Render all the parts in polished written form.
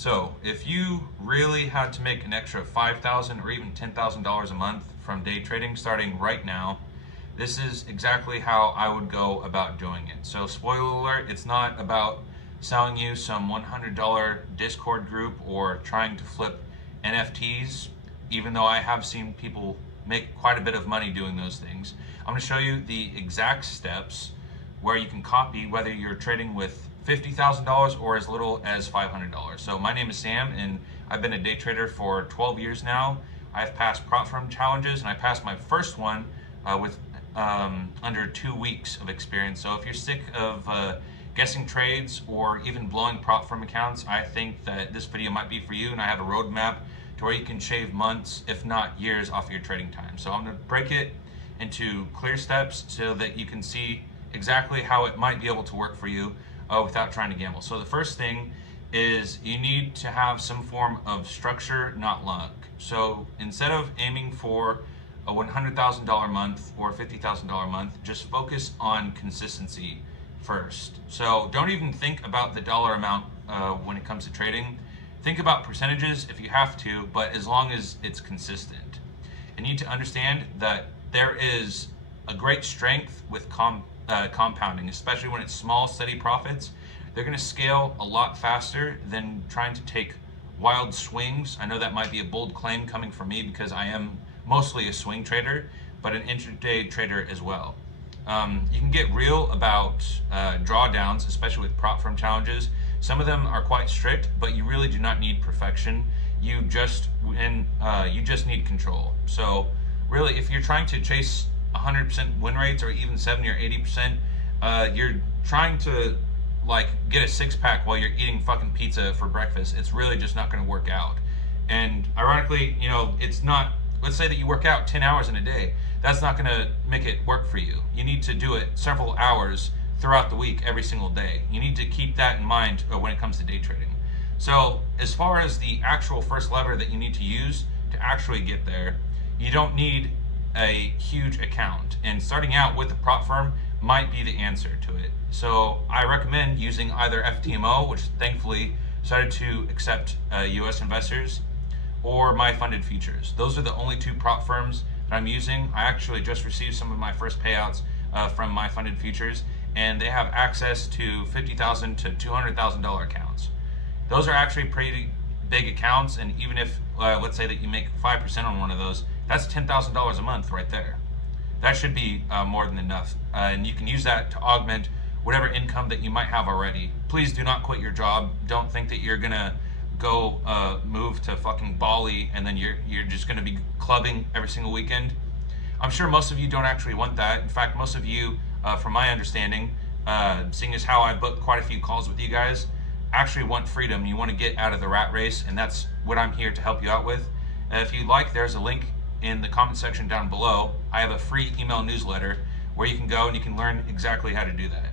So if you really had to make an extra $5,000 or even $10,000 a month from day trading starting right now, this is exactly how I would go about doing it. So spoiler alert, it's not about selling you some $100 Discord group or trying to flip NFTs, even though I have seen people make quite a bit of money doing those things. I'm going to show you the exact steps where you can copy whether you're trading with $50,000 or as little as $500. So my name is Sam and I've been a day trader for 12 years now. I've passed prop firm challenges and I passed my first one with under 2 weeks of experience. So if you're sick of guessing trades or even blowing prop firm accounts, I think that this video might be for you, and I have a roadmap to where you can shave months, if not years, off your trading time. So I'm going to break it into clear steps so that you can see exactly how it might be able to work for you without trying to gamble. So the first thing is you need to have some form of structure, not luck. So instead of aiming for a $100,000 month or $50,000 month, just focus on consistency first. So don't even think about the dollar amount when it comes to trading. Think about percentages if you have to, but as long as it's consistent. You need to understand that there is a great strength with compounding, especially when it's small, steady profits. They're going to scale a lot faster than trying to take wild swings. I know that might be a bold claim coming from me because I am mostly a swing trader, but an intraday trader as well. You can get real about drawdowns, especially with prop firm challenges. Some of them are quite strict, but you really do not need perfection. You just need control. So really, if you're trying to chase 100% win rates or even 70 or 80%, you're trying to like get a six-pack while you're eating fucking pizza for breakfast. It's really just not going to work out. And ironically, it's not. Let's say that you work out 10 hours in a day. That's not going to make it work for you. You need to do it several hours throughout the week, every single day. You need to keep that in mind when it comes to day trading. So as far as the actual first lever that you need to use to actually get there, you don't need a huge account. And starting out with a prop firm might be the answer to it. So I recommend using either FTMO, which thankfully started to accept US investors, or My Funded Futures. Those are the only two prop firms that I'm using. I actually just received some of my first payouts from My Funded Futures, and they have access to $50,000 to $200,000 accounts. Those are actually pretty big accounts, and even if let's say that you make 5% on one of those, that's $10,000 a month right there. That should be more than enough, and you can use that to augment whatever income that you might have already. Please do not quit your job. Don't think that you're gonna go move to fucking Bali and then you're just going to be clubbing every single weekend. I'm sure most of you don't actually want that. In fact, most of you, from my understanding, seeing as how I booked quite a few calls with you guys, actually want freedom. You want to get out of the rat race, and that's what I'm here to help you out with. If you'd like, there's a link in the comment section down below. I have a free email newsletter where you can go and you can learn exactly how to do that.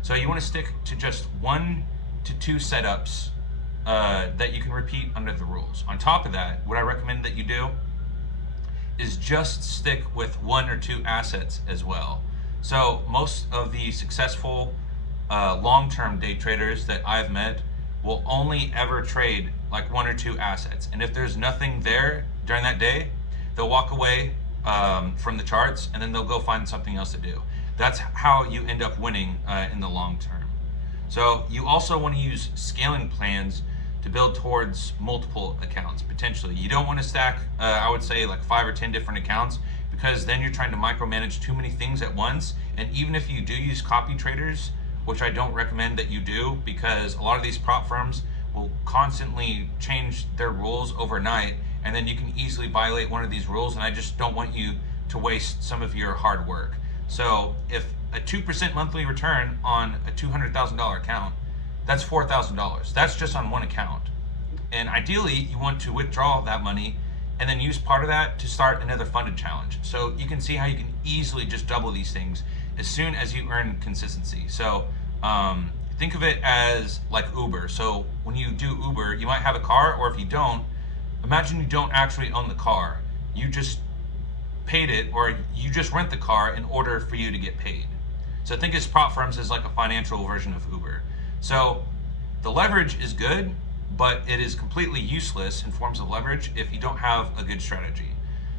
So you want to stick to just 1 to 2 setups that you can repeat under the rules. On top of that, what I recommend that you do is just stick with 1 or 2 assets as well. So most of the successful long-term day traders that I've met will only ever trade like 1 or 2 assets. And if there's nothing there during that day, they'll walk away from the charts and then they'll go find something else to do. That's how you end up winning in the long term. So you also want to use scaling plans to build towards multiple accounts, potentially. You don't want to stack, I would say, like 5 or 10 different accounts, because then you're trying to micromanage too many things at once. And even if you do use copy traders, which I don't recommend that you do, because a lot of these prop firms will constantly change their rules overnight, and then you can easily violate one of these rules, and I just don't want you to waste some of your hard work. So if a 2% monthly return on a $200,000 account, that's $4,000. That's just on one account. And ideally, you want to withdraw that money and then use part of that to start another funded challenge. So you can see how you can easily just double these things as soon as you earn consistency. So think of it as like Uber. So when you do Uber, you might have a car, or if you don't, imagine you don't actually own the car. You just paid it, or you just rent the car in order for you to get paid. So think of prop firms as like a financial version of Uber. So the leverage is good, but it is completely useless in forms of leverage if you don't have a good strategy.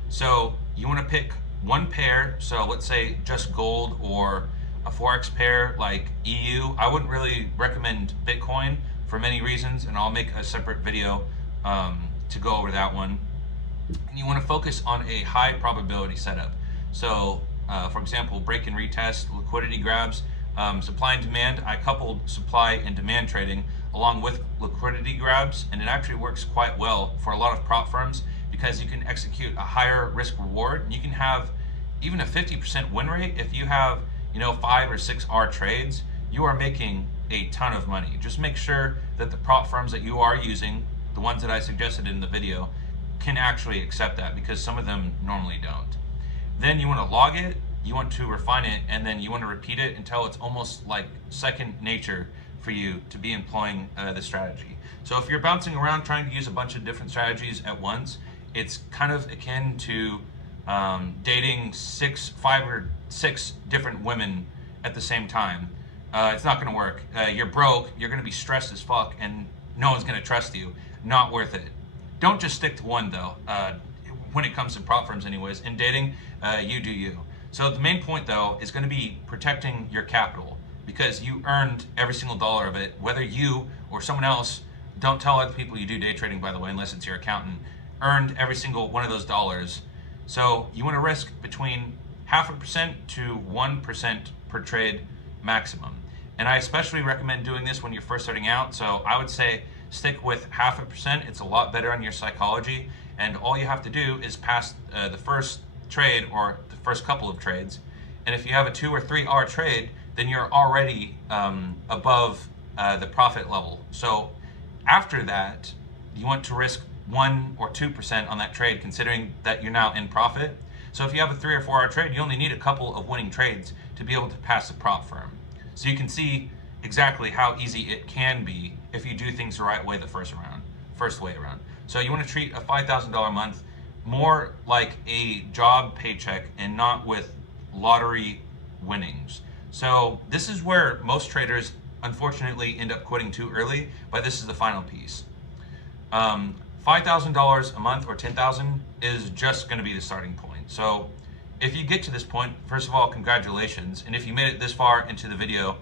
So you want to pick one pair. So let's say just gold, or a Forex pair like EU. I wouldn't really recommend Bitcoin for many reasons, and I'll make a separate video to go over that one. And you want to focus on a high probability setup. So for example, break and retest, liquidity grabs, supply and demand. I coupled supply and demand trading along with liquidity grabs, and it actually works quite well for a lot of prop firms because you can execute a higher risk reward. You can have even a 50% win rate. If you have 5 or 6 R trades, you are making a ton of money. Just make sure that the prop firms that you are using, the ones that I suggested in the video, can actually accept that, because some of them normally don't. Then you want to log it, you want to refine it, and then you want to repeat it until it's almost like second nature for you to be employing the strategy. So if you're bouncing around trying to use a bunch of different strategies at once, it's kind of akin to dating 5 or 6 different women at the same time. It's not going to work. You're broke, you're going to be stressed as fuck, and no one's going to trust you. Not worth it. Don't just stick to one though. When it comes to prop firms anyways. In dating, you do you. So the main point though is going to be protecting your capital, because you earned every single dollar of it, whether you or someone else, don't tell other people you do day trading, by the way, unless it's your accountant, earned every single one of those dollars. So you want to risk between 0.5% to 1% per trade maximum. And I especially recommend doing this when you're first starting out. So I would say stick with 0.5%. It's a lot better on your psychology. And all you have to do is pass the first trade or the first couple of trades. And if you have a 2 or 3 R trade, then you're already above the profit level. So after that, you want to risk 1 or 2% on that trade, considering that you're now in profit. So if you have a 3 or 4 R trade, you only need a couple of winning trades to be able to pass the prop firm. So you can see exactly how easy it can be if you do things the right way the first way around. So you want to treat a $5,000 month more like a job paycheck and not with lottery winnings. So this is where most traders unfortunately end up quitting too early, but this is the final piece. $5,000 a month or $10,000 is just going to be the starting point. So if you get to this point, first of all, congratulations. And if you made it this far into the video,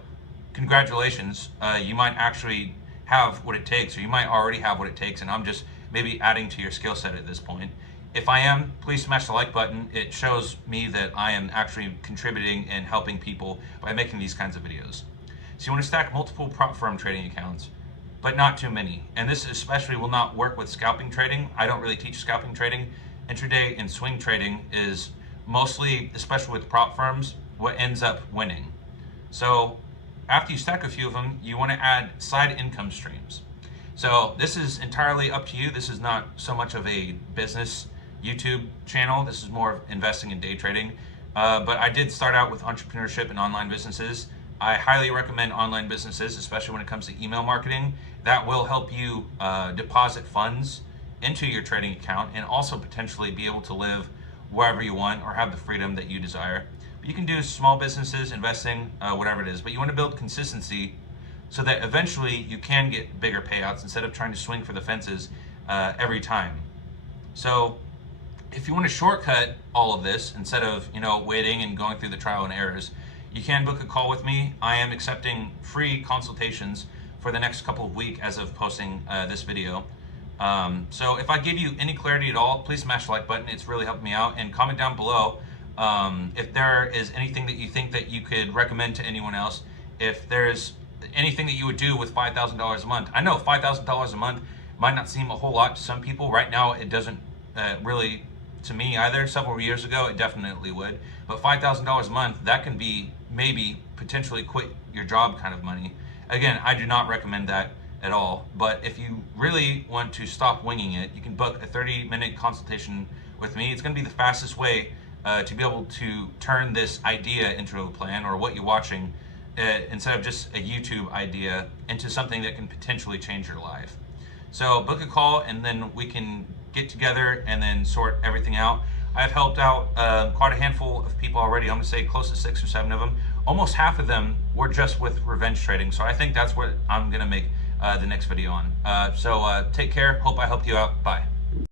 congratulations. You might actually have what it takes, or you might already have what it takes, and I'm just maybe adding to your skill set at this point. If I am, please smash the like button. It shows me that I am actually contributing and helping people by making these kinds of videos. So you want to stack multiple prop firm trading accounts, but not too many. And this especially will not work with scalping trading. I don't really teach scalping trading. Intraday and swing trading is mostly, especially with prop firms, what ends up winning. So after you stack a few of them, you want to add side income streams. So this is entirely up to you. This is not so much of a business YouTube channel. This is more of investing in day trading. But I did start out with entrepreneurship and online businesses. I highly recommend online businesses, especially when it comes to email marketing. That will help you deposit funds into your trading account and also potentially be able to live wherever you want or have the freedom that you desire. But you can do small businesses, investing, whatever it is. But you want to build consistency so that eventually you can get bigger payouts instead of trying to swing for the fences every time. So if you want to shortcut all of this instead of waiting and going through the trial and errors, you can book a call with me. I am accepting free consultations for the next couple of weeks as of posting this video. So if I give you any clarity at all, please smash the like button. It's really helping me out. And comment down below if there is anything that you think that you could recommend to anyone else. If there's anything that you would do with $5,000 a month. I know $5,000 a month might not seem a whole lot to some people. Right now, it doesn't really to me either. Several years ago, it definitely would. But $5,000 a month, that can be maybe potentially quit your job kind of money. Again, I do not recommend that at all. But if you really want to stop winging it, you can book a 30-minute consultation with me. It's going to be the fastest way to be able to turn this idea into a plan, or what you're watching, instead of just a YouTube idea, into something that can potentially change your life. So book a call and then we can get together and then sort everything out. I've helped out quite a handful of people already. I'm gonna say close to 6 or 7 of them. Almost half of them were just with revenge trading. So I think that's what I'm gonna make the next video on. So take care. Hope I helped you out. Bye.